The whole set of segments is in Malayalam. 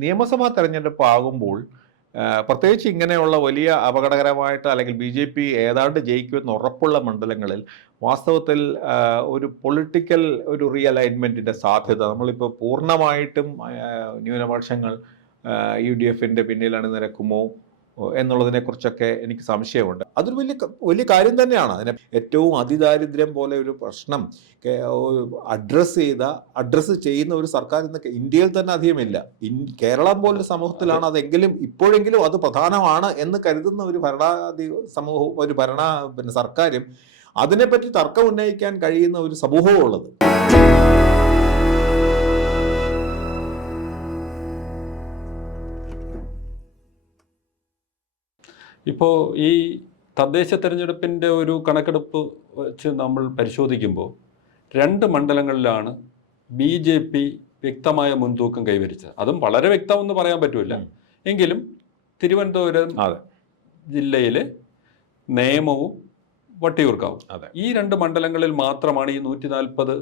നിയമസഭാ തെരഞ്ഞെടുപ്പ് ആകുമ്പോൾ പ്രത്യേകിച്ച് ഇങ്ങനെയുള്ള വലിയ അപകടകരമായിട്ട് അല്ലെങ്കിൽ ബി ജെ പി ഏതാണ്ട് ജയിക്കുമെന്ന് ഉറപ്പുള്ള മണ്ഡലങ്ങളിൽ വാസ്തവത്തിൽ ഒരു പൊളിറ്റിക്കൽ ഒരു റീഅലൈൻമെന്റിന്റെ സാധ്യത നമ്മളിപ്പോൾ പൂർണമായിട്ടും ന്യൂനപക്ഷങ്ങൾ യു ഡി എഫിന്റെ പിന്നിലാണ് അണിനിരക്കുമോ എന്നുള്ളതിനെക്കുറിച്ചൊക്കെ എനിക്ക് സംശയമുണ്ട്. അതൊരു വലിയ വലിയ കാര്യം തന്നെയാണ്. അതിനെ ഏറ്റവും അതിദാരിദ്ര്യം പോലെ ഒരു പ്രശ്നം അഡ്രസ്സ് ചെയ്ത അഡ്രസ്സ് ചെയ്യുന്ന ഒരു സർക്കാർ ഇന്ന് ഇന്ത്യയിൽ തന്നെ അധികമില്ല. കേരളം പോലൊരു സമൂഹത്തിലാണ് അതെങ്കിലും ഇപ്പോഴെങ്കിലും അത് പ്രധാനമാണ് എന്ന് കരുതുന്ന ഒരു ഭരണാധി സമൂഹവും ഒരു ഭരണ പിന്നെ സർക്കാരും അതിനെപ്പറ്റി തർക്കം ഉന്നയിക്കാൻ കഴിയുന്ന ഒരു സമൂഹവും ഉള്ളത് ഇപ്പോൾ ഈ തദ്ദേശ തെരഞ്ഞെടുപ്പിന്റെ ഒരു കണക്കെടുപ്പ് വെച്ച് നമ്മൾ പരിശോധിക്കുമ്പോൾ രണ്ട് മണ്ഡലങ്ങളിലാണ് ബി ജെ പി വ്യക്തമായ മുൻതൂക്കം കൈവരിച്ചത് അതും വളരെ വ്യക്തമെന്ന് പറയാൻ പറ്റില്ല എങ്കിലും തിരുവനന്തപുരം. ജില്ലയിലെ നേമവും വട്ടിയൂർക്കാവും അതെ. ഈ രണ്ട് മണ്ഡലങ്ങളിൽ മാത്രമാണ് ഈ നൂറ്റി നാൽപ്പത്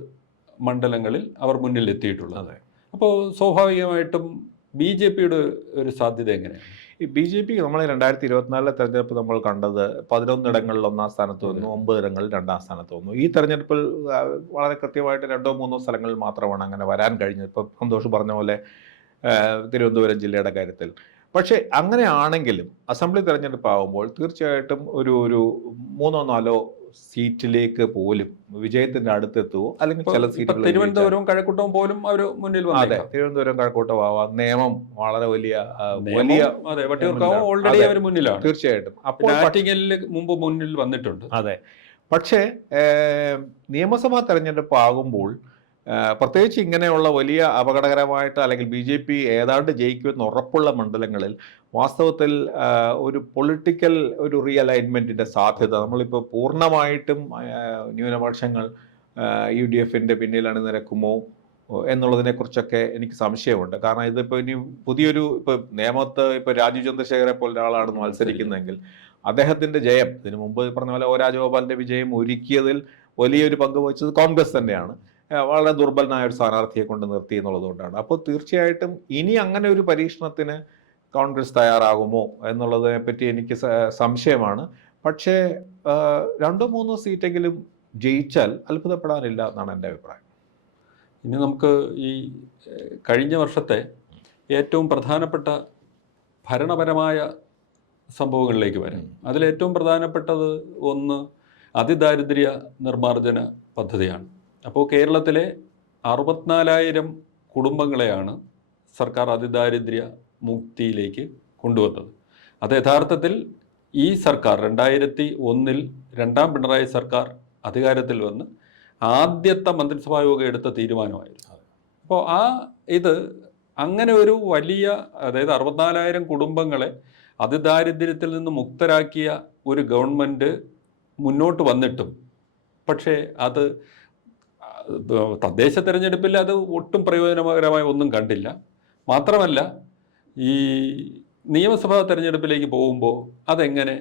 മണ്ഡലങ്ങളിൽ അവർ മുന്നിൽ എത്തിയിട്ടുള്ളത് അതെ. അപ്പോൾ സ്വാഭാവികമായിട്ടും ബി ജെ പിയുടെ ഒരു സാധ്യത എങ്ങനെയാണ്? ഈ ബി ജെ പി നമ്മൾ രണ്ടായിരത്തി ഇരുപത്തിനാലിലെ തെരഞ്ഞെടുപ്പ് നമ്മൾ കണ്ടത് പതിനൊന്നിടങ്ങളിൽ ഒന്നാം സ്ഥാനത്ത് വന്നു ഒമ്പത് ഇടങ്ങളിൽ രണ്ടാം സ്ഥാനത്ത് വന്നു. ഈ തെരഞ്ഞെടുപ്പിൽ വളരെ കൃത്യമായിട്ട് രണ്ടോ മൂന്നോ സ്ഥലങ്ങളിൽ മാത്രമാണ് അങ്ങനെ വരാൻ കഴിഞ്ഞത്. ഇപ്പം സന്തോഷ് പറഞ്ഞ പോലെ തിരുവനന്തപുരം ജില്ലയുടെ കാര്യത്തിൽ. പക്ഷേ അങ്ങനെയാണെങ്കിലും അസംബ്ലി തെരഞ്ഞെടുപ്പ് ആകുമ്പോൾ തീർച്ചയായിട്ടും ഒരു ഒരു മൂന്നോ നാലോ സീറ്റിലേക്ക് പോലും വിജയത്തിന്റെ അടുത്തെത്തുവോ? അല്ലെങ്കിൽ ചില സീറ്റുകൾ തിരുവനന്തപുരവും കഴക്കൂട്ടവും പോലും അവർ മുന്നിൽ അതെ തിരുവനന്തപുരം കഴക്കൂട്ടം ആവാം. നിയമം വളരെ വലിയ വലിയ അതെ വട്ടിയൂർക്കാവും ഓൾറെഡി അവർ മുന്നിലാണ്. തീർച്ചയായിട്ടും. അപ്പോൾ മുമ്പ് മുന്നിൽ വന്നിട്ടുണ്ട്. അതെ. പക്ഷേ നിയമസഭാ തെരഞ്ഞെടുപ്പ് ആകുമ്പോൾ പ്രത്യേകിച്ച് ഇങ്ങനെയുള്ള വലിയ അപകടകരമായിട്ട് അല്ലെങ്കിൽ ബി ജെ പി ഏതാണ്ട് ജയിക്കുമെന്ന് ഉറപ്പുള്ള മണ്ഡലങ്ങളിൽ വാസ്തവത്തിൽ ഒരു പൊളിറ്റിക്കൽ ഒരു റീഅലൈൻമെന്റിന്റെ സാധ്യത നമ്മളിപ്പോൾ പൂർണമായിട്ടും ന്യൂനപക്ഷങ്ങൾ യു ഡി എഫിന്റെ പിന്നിൽ അണിനിരക്കുമോ എന്നുള്ളതിനെക്കുറിച്ചൊക്കെ എനിക്ക് സംശയമുണ്ട്. കാരണം ഇതിപ്പോൾ ഇനി പുതിയൊരു ഇപ്പോൾ നിയമത്ത് ഇപ്പോൾ രാജീവ് ചന്ദ്രശേഖരെ പോലെ ഒരാളാണ് മത്സരിക്കുന്നതെങ്കിൽ അദ്ദേഹത്തിന്റെ ജയം ഇതിനു മുമ്പ് പറഞ്ഞ പോലെ ഒ രാജഗോപാലിന്റെ വിജയം ഒരുക്കിയതിൽ വലിയൊരു പങ്ക് വഹിച്ചത് കോൺഗ്രസ് തന്നെയാണ്. വളരെ ദുർബലനായ ഒരു സ്ഥാനാർത്ഥിയെ കൊണ്ട് നിർത്തി എന്നുള്ളത് കൊണ്ടാണ് അപ്പോൾ തീർച്ചയായിട്ടും ഇനി അങ്ങനെ ഒരു പരീക്ഷണത്തിന് കോൺഗ്രസ് തയ്യാറാകുമോ എന്നുള്ളതിനെ പറ്റി എനിക്ക് സംശയമാണ്. പക്ഷേ രണ്ടോ മൂന്നോ സീറ്റെങ്കിലും ജയിച്ചാൽ അത്ഭുതപ്പെടാനില്ല എന്നാണ് എന്റെ അഭിപ്രായം. ഇനി നമുക്ക് ഈ കഴിഞ്ഞ വർഷത്തെ ഏറ്റവും പ്രധാനപ്പെട്ട ഭരണപരമായ സംഭവങ്ങളിലേക്ക് വരാം. അതിലേറ്റവും പ്രധാനപ്പെട്ടത് ഒന്ന് അതിദാരിദ്ര്യ നിർമ്മാർജന പദ്ധതിയാണ്. അപ്പോൾ കേരളത്തിലെ അറുപത്തിനാലായിരം കുടുംബങ്ങളെയാണ് സർക്കാർ അതിദാരിദ്ര്യ മുക്തിയിലേക്ക് കൊണ്ടുവന്നത്. അത് യഥാർത്ഥത്തിൽ ഈ സർക്കാർ രണ്ടായിരത്തി ഒന്നിൽ രണ്ടാം പിണറായി സർക്കാർ അധികാരത്തിൽ വന്ന് ആദ്യത്തെ മന്ത്രിസഭാ യോഗം എടുത്ത തീരുമാനമായിരുന്നു. അപ്പോൾ ആ ഇത് അങ്ങനെ ഒരു വലിയ അതായത് അറുപത്തിനാലായിരം കുടുംബങ്ങളെ അതിദാരിദ്ര്യത്തിൽ നിന്ന് മുക്തരാക്കിയ ഒരു ഗവൺമെന്റ് മുന്നോട്ട് വന്നിട്ടും പക്ഷേ അത് തദ്ദേശ തെരഞ്ഞെടുപ്പിൽ അത് ഒട്ടും പ്രയോജനകരമായ ഒന്നും കണ്ടില്ല. മാത്രമല്ല ഈ നിയമസഭാ തെരഞ്ഞെടുപ്പിലേക്ക് പോകുമ്പോൾ അതെങ്ങനെ?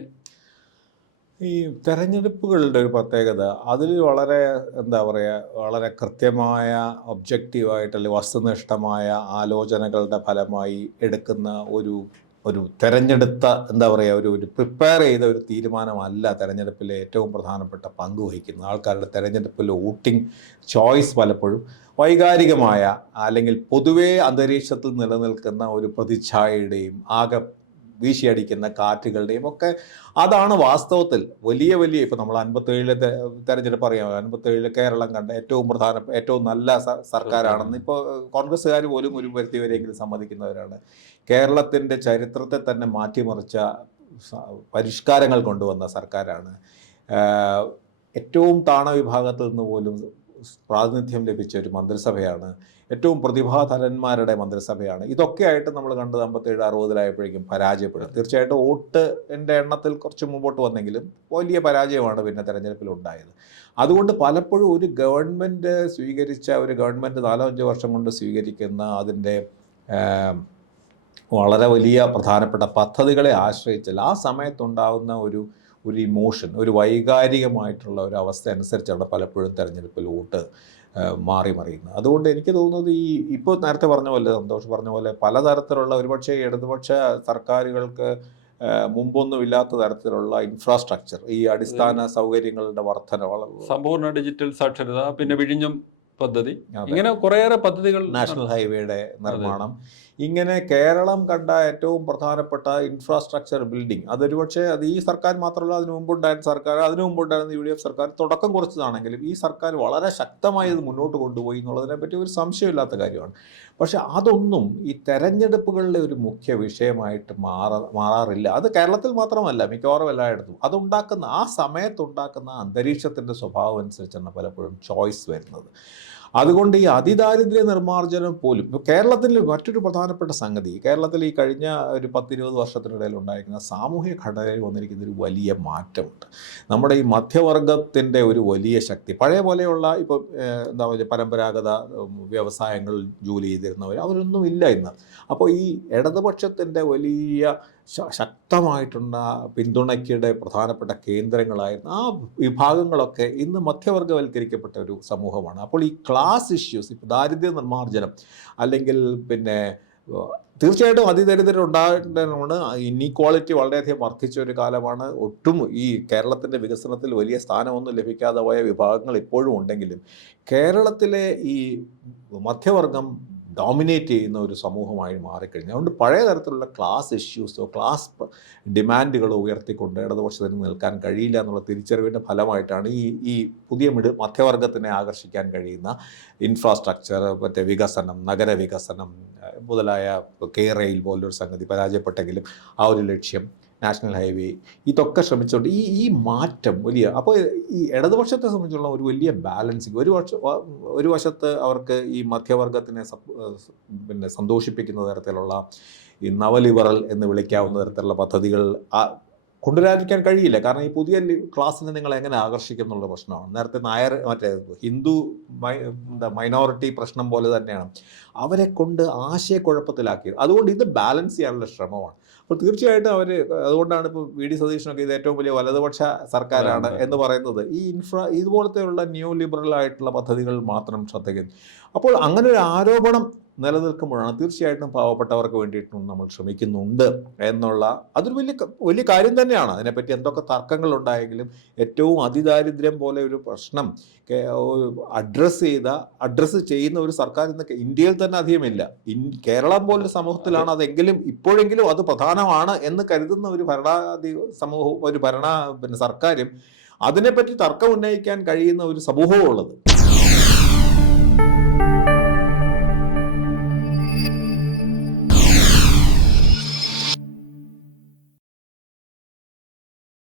ഈ തെരഞ്ഞെടുപ്പുകളുടെ ഒരു പ്രത്യേകത അതിൽ വളരെ എന്താ പറയുക വളരെ കൃത്യമായ ഒബ്ജക്റ്റീവായിട്ട് അല്ലെങ്കിൽ വസ്തുനിഷ്ഠമായ ആലോചനകളുടെ ഫലമായി എടുക്കുന്ന ഒരു ഒരു തെരഞ്ഞെടുത്ത എന്താ പറയുക ഒരു ഒരു പ്രിപ്പയർ ചെയ്ത ഒരു തീരുമാനമല്ല തെരഞ്ഞെടുപ്പിലെ ഏറ്റവും പ്രധാനപ്പെട്ട പങ്ക് വഹിക്കുന്നത്. ആൾക്കാരുടെ തെരഞ്ഞെടുപ്പിലെ വോട്ടിംഗ് ചോയ്സ് പലപ്പോഴും വൈകാരികമായ അല്ലെങ്കിൽ പൊതുവേ അന്തരീക്ഷത്തിൽ നിലനിൽക്കുന്ന ഒരു പ്രതിച്ഛായയുടെയും ആകെ വീശിയടിക്കുന്ന കാറ്റുകളുടെയും ഒക്കെ അതാണ് വാസ്തവത്തിൽ വലിയ വലിയ ഇപ്പം നമ്മൾ അൻപത്തേഴിലെ തെരഞ്ഞെടുപ്പ് അറിയാം അൻപത്തേഴിലെ കേരളം കണ്ട ഏറ്റവും പ്രധാന ഏറ്റവും നല്ല സർക്കാരാണെന്ന് ഇപ്പോൾ കോൺഗ്രസ്സുകാർ പോലും ഒരു പരിധിവരെയെങ്കിലും സമ്മതിക്കുന്നവരാണ്. കേരളത്തിന്റെ ചരിത്രത്തെ തന്നെ മാറ്റിമറിച്ച പരിഷ്കാരങ്ങൾ കൊണ്ടുവന്ന സർക്കാരാണ്. ഏറ്റവും താണ വിഭാഗത്തിൽ നിന്ന് പോലും പ്രാതിനിധ്യം ലഭിച്ച ഒരു മന്ത്രിസഭയാണ് ഏറ്റവും പ്രതിഭാധനന്മാരുടെ മന്ത്രിസഭയാണ്. ഇതൊക്കെ ആയിട്ട് നമ്മൾ കണ്ടത് അമ്പത്തേഴ് അറുപതിലായപ്പോഴേക്കും പരാജയപ്പെടും തീർച്ചയായിട്ടും വോട്ടിന്റെ എണ്ണത്തിൽ കുറച്ച് മുമ്പോട്ട് വന്നെങ്കിലും വലിയ പരാജയമാണ് പിന്നെ തെരഞ്ഞെടുപ്പിൽ ഉണ്ടായത്. അതുകൊണ്ട് പലപ്പോഴും ഒരു ഗവൺമെന്റ് സ്വീകരിച്ച ഒരു ഗവൺമെന്റ് നാലോ അഞ്ചോ വർഷം കൊണ്ട് സ്വീകരിക്കുന്ന അതിന്റെ വളരെ വലിയ പ്രധാനപ്പെട്ട പദ്ധതികളെ ആശ്രയിച്ചാൽ ആ സമയത്തുണ്ടാകുന്ന ഒരു ഒരു ഇമോഷൻ ഒരു വൈകാരികമായിട്ടുള്ള ഒരു അവസ്ഥ അനുസരിച്ചാണ് പലപ്പോഴും തെരഞ്ഞെടുപ്പിൽ വോട്ട് മാറി മറിയുന്നത്. അതുകൊണ്ട് എനിക്ക് തോന്നുന്നത് ഈ ഇപ്പോൾ നേരത്തെ പറഞ്ഞ പോലെ സന്തോഷ് പറഞ്ഞ പോലെ പലതരത്തിലുള്ള ഒരുപക്ഷെ ഇടതുപക്ഷ സർക്കാരുകൾക്ക് മുമ്പൊന്നുമില്ലാത്ത തരത്തിലുള്ള ഇൻഫ്രാസ്ട്രക്ചർ ഈ അടിസ്ഥാന സൗകര്യങ്ങളുടെ വർധന സമ്പൂർണ ഡിജിറ്റൽ സാക്ഷരത പിന്നെ വിഴിഞ്ഞം പദ്ധതി. ഇങ്ങനെ കുറേയേറെ പദ്ധതികൾ നാഷണൽ ഹൈവേയുടെ നിർമ്മാണം. ഇങ്ങനെ കേരളം കണ്ട ഏറ്റവും പ്രധാനപ്പെട്ട ഇൻഫ്രാസ്ട്രക്ചർ ബിൽഡിംഗ് അതൊരു പക്ഷേ അത് ഈ സർക്കാർ മാത്രമല്ല അതിനു മുമ്പുണ്ടായിരുന്ന സർക്കാർ അതിനു മുമ്പുണ്ടായിരുന്ന യു ഡി എഫ് സർക്കാർ തുടക്കം കുറച്ചതാണെങ്കിലും ഈ സർക്കാർ വളരെ ശക്തമായി ഇത് മുന്നോട്ട് കൊണ്ടുപോയി എന്നുള്ളതിനെപ്പറ്റി ഒരു സംശയമില്ലാത്ത കാര്യമാണ്. പക്ഷെ അതൊന്നും ഈ തെരഞ്ഞെടുപ്പുകളിലെ ഒരു മുഖ്യ വിഷയമായിട്ട് മാറ മാറാറില്ല. അത് കേരളത്തിൽ മാത്രമല്ല മിക്കവാറും എല്ലായിടത്തും. അതുണ്ടാക്കുന്ന ആ സമയത്തുണ്ടാക്കുന്ന അന്തരീക്ഷത്തിന്റെ സ്വഭാവം അനുസരിച്ചാണ് പലപ്പോഴും ചോയ്സ് വരുന്നത്. അതുകൊണ്ട് ഈ അതിദാരിദ്ര്യ നിർമ്മാർജനം പോലും ഇപ്പോൾ കേരളത്തിൽ മറ്റൊരു പ്രധാനപ്പെട്ട സംഗതി കേരളത്തിൽ ഈ കഴിഞ്ഞ ഒരു പത്തിരുപത് വർഷത്തിനിടയിൽ ഉണ്ടായിരിക്കുന്ന സാമൂഹ്യ ഘടനയിൽ വന്നിരിക്കുന്ന ഒരു വലിയ മാറ്റമുണ്ട്. നമ്മുടെ ഈ മധ്യവർഗത്തിന്റെ ഒരു വലിയ ശക്തി പഴയ പോലെയുള്ള ഇപ്പോൾ എന്താ പറയുക പരമ്പരാഗത വ്യവസായങ്ങളിൽ ജോലി ചെയ്തിരുന്നവർ അവരൊന്നും ഇല്ല ഇന്ന്. അപ്പോൾ ഈ ഇടതുപക്ഷത്തിന്റെ വലിയ ശക്തമായിട്ടുള്ള പിന്തുണയ്ക്കയുടെ പ്രധാനപ്പെട്ട കേന്ദ്രങ്ങളായിരുന്നു ആ വിഭാഗങ്ങളൊക്കെ ഇന്ന് മധ്യവർഗവൽക്കരിക്കപ്പെട്ട ഒരു സമൂഹമാണ്. അപ്പോൾ ഈ ക്ലാസ് ഇഷ്യൂസ് ഇപ്പോൾ ദാരിദ്ര്യ നിർമ്മാർജനം അല്ലെങ്കിൽ പിന്നെ തീർച്ചയായിട്ടും അതിദരിദ്രം ഉണ്ടായിട്ടാണ് ഇന്നീക്വാളിറ്റി വളരെയധികം വർദ്ധിച്ച ഒരു കാലമാണ്. ഒട്ടും ഈ കേരളത്തിന്റെ വികസനത്തിൽ വലിയ സ്ഥാനമൊന്നും ലഭിക്കാതെ പോയ വിഭാഗങ്ങൾ ഇപ്പോഴും ഉണ്ടെങ്കിലും കേരളത്തിലെ ഈ മധ്യവർഗം ഡോമിനേറ്റ് ചെയ്യുന്ന ഒരു സമൂഹമായി മാറിക്കഴിഞ്ഞു. അതുകൊണ്ട് പഴയ തരത്തിലുള്ള ക്ലാസ് ഇഷ്യൂസോ ക്ലാസ് ഡിമാൻഡുകളോ ഉയർത്തിക്കൊണ്ട് ഇടതുപക്ഷത്തിന് നിൽക്കാൻ കഴിയില്ല എന്നുള്ള തിരിച്ചറിവിന്റെ ഫലമായിട്ടാണ് ഈ ഈ പുതിയ മിഡ് മധ്യവർഗത്തിനെ ആകർഷിക്കാൻ കഴിയുന്ന ഇൻഫ്രാസ്ട്രക്ചർ മറ്റേ വികസനം നഗരവികസനം മുതലായ കെ റെയിൽ പോലൊരു സംഗതി പരാജയപ്പെട്ടെങ്കിലും ആ ഒരു ലക്ഷ്യം നാഷണൽ ഹൈവേ ഇതൊക്കെ ശ്രമിച്ചുകൊണ്ട് ഈ ഈ മാറ്റം വലിയ അപ്പോൾ ഈ ഇടതുപക്ഷത്തെ സംബന്ധിച്ചുള്ള ഒരു വലിയ ബാലൻസിങ് ഒരു വർഷം ഒരു വശത്ത് അവർക്ക് ഈ മധ്യവർഗത്തിനെ പിന്നെ സന്തോഷിപ്പിക്കുന്ന തരത്തിലുള്ള ഈ നവലിബറൽ എന്ന് വിളിക്കാവുന്ന തരത്തിലുള്ള പദ്ധതികൾ കൊണ്ടുവരാതിരിക്കാൻ കഴിയില്ല. കാരണം ഈ പുതിയ ക്ലാസ്സിനെ നിങ്ങൾ എങ്ങനെ ആകർഷിക്കും എന്നുള്ള പ്രശ്നമാണ്. നേരത്തെ നായർ മറ്റേ ഹിന്ദു എന്താ മൈനോറിറ്റി പ്രശ്നം പോലെ തന്നെയാണ്. അവരെ കൊണ്ട് ആശയക്കുഴപ്പത്തിലാക്കി. അതുകൊണ്ട് ഇത് ബാലൻസ് ചെയ്യാനുള്ള ശ്രമമാണ്. അപ്പോൾ തീർച്ചയായിട്ടും അവർ അതുകൊണ്ടാണ് ഇപ്പോൾ വി ഡി സതീഷനൊക്കെ ഇത് ഏറ്റവും വലിയ വലതുപക്ഷ സർക്കാരാണ്. എന്ന് പറയുന്നത് ഈ ഇൻഫ്രാ ഇതുപോലത്തെയുള്ള ന്യൂ ലിബറൽ ആയിട്ടുള്ള പദ്ധതികൾ മാത്രം ശ്രദ്ധിക്കുന്നു അപ്പോൾ അങ്ങനെ ഒരു ആരോപണം നിലനിൽക്കുമ്പോഴാണ് തീർച്ചയായിട്ടും പാവപ്പെട്ടവർക്ക് വേണ്ടിയിട്ടും നമ്മൾ ശ്രമിക്കുന്നുണ്ട് എന്നുള്ള അതൊരു വലിയ വലിയ കാര്യം തന്നെയാണ്. അതിനെപ്പറ്റി എന്തൊക്കെ തർക്കങ്ങൾ തർക്കങ്ങളുണ്ടായെങ്കിലും ഏറ്റവും അതിദാരിദ്ര്യം പോലെ ഒരു പ്രശ്നം അഡ്രസ്സ് ചെയ്ത അഡ്രസ്സ് ചെയ്യുന്ന ഒരു സർക്കാർ ഇന്ന് ഇന്ത്യയിൽ തന്നെ അധികമില്ല. ഇൻ കേരളം പോലൊരു സമൂഹത്തിലാണ് അതെങ്കിലും ഇപ്പോഴെങ്കിലും അത് പ്രധാനമാണ് എന്ന് കരുതുന്ന ഒരു ഭരണാധി സമൂഹവും ഒരു ഭരണ പിന്നെ സർക്കാരും അതിനെപ്പറ്റി തർക്കം ഉന്നയിക്കാൻ കഴിയുന്ന ഒരു സമൂഹവും ഉള്ളത്